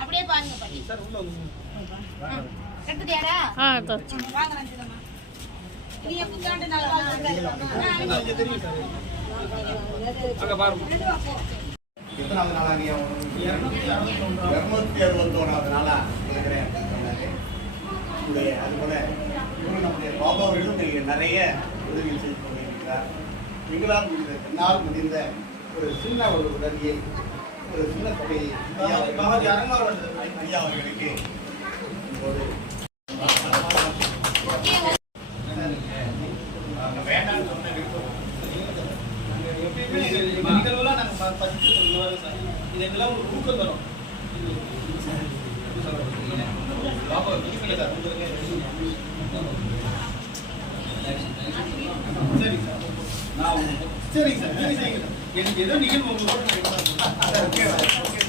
அப்படியே பாருங்க பாட்டி. எடுத்துட்டியாடா? எடுத்தாச்சு. வாங்க நந்திதம்மா. இனிய புத்தாண்டு நல்வாழ்த்துக்கள். அங்க பாருங்க. எத்தனாவது நாளா நீ 261வது நாளா இருக்கிறேன் அதுபோல நம்முடைய பாபா அவர்களும் நிறைய உதவிகள் செய்து கொண்டிருக்கிறார். எங்களால் முடிந்த என்னால் முடிந்த ஒரு சின்ன ஒரு உதவியை ஒரு சின்ன தொகையை ஐயா அவர்களுக்கு இப்போது வேண்டாம் சொன்ன நிகழ்வுலாம் நாங்கள் பதித்து சொல்லுவாங்க சார். இது எங்கெல்லாம் ஒரு ஊக்கம் தரும். சரிங்க சார். சரிங்க சார். எனக்கு ஏதோ நிகழ்வு உங்களுக்கு